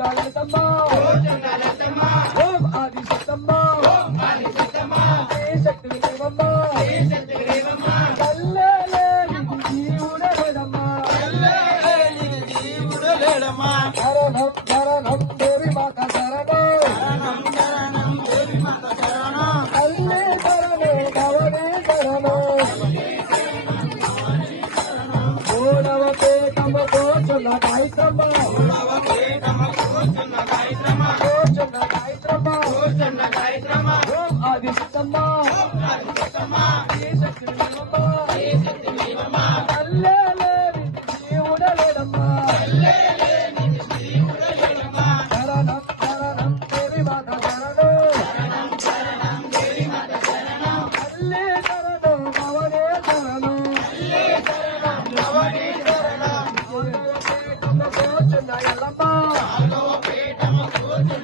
లతమ్మ ఓం ఆది సత్తమ్మ ఏ శక్తి దేవమ్మ శరణం శరణం దేవి మాత శరణం. తల్లి శరణే కవనే శరణం. గోడవ పేటమ్మ కోచుల పైసమ్మ ఓం ఆది సత్తమ్మ ఓం ఆది సత్తమ్మ ఏ శక్తి నిలమ్మ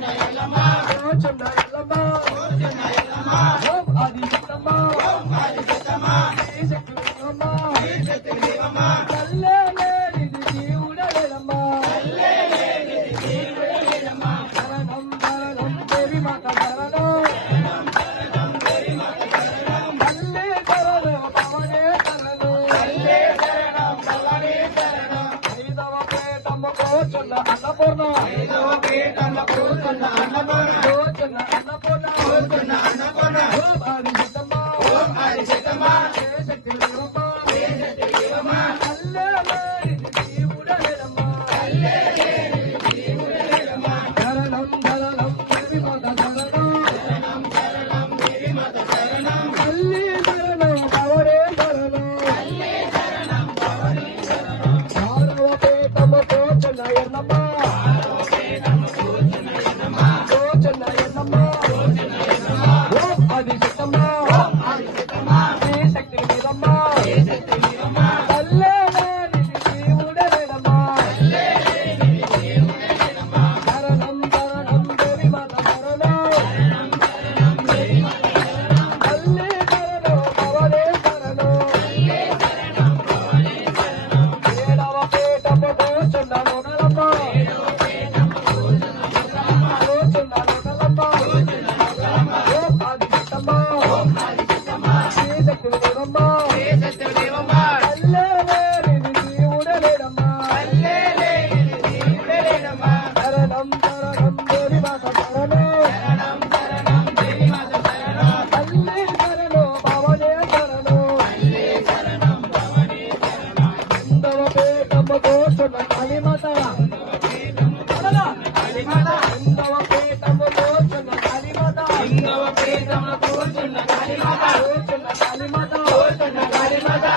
చెన్నై ఎల్లమ్మ చెన్నై ఎల్లమ్మ అన్నపూర్ణ. అన్నపూర్ణ అన్నపూర్ణ అన్నపూర్ణ అన్నపూర్ణ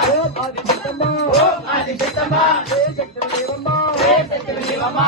ఓ ఆది చిత్తమ్మ. ఓ శక్తి దేవమ్మ శక్తి దేవమ్మ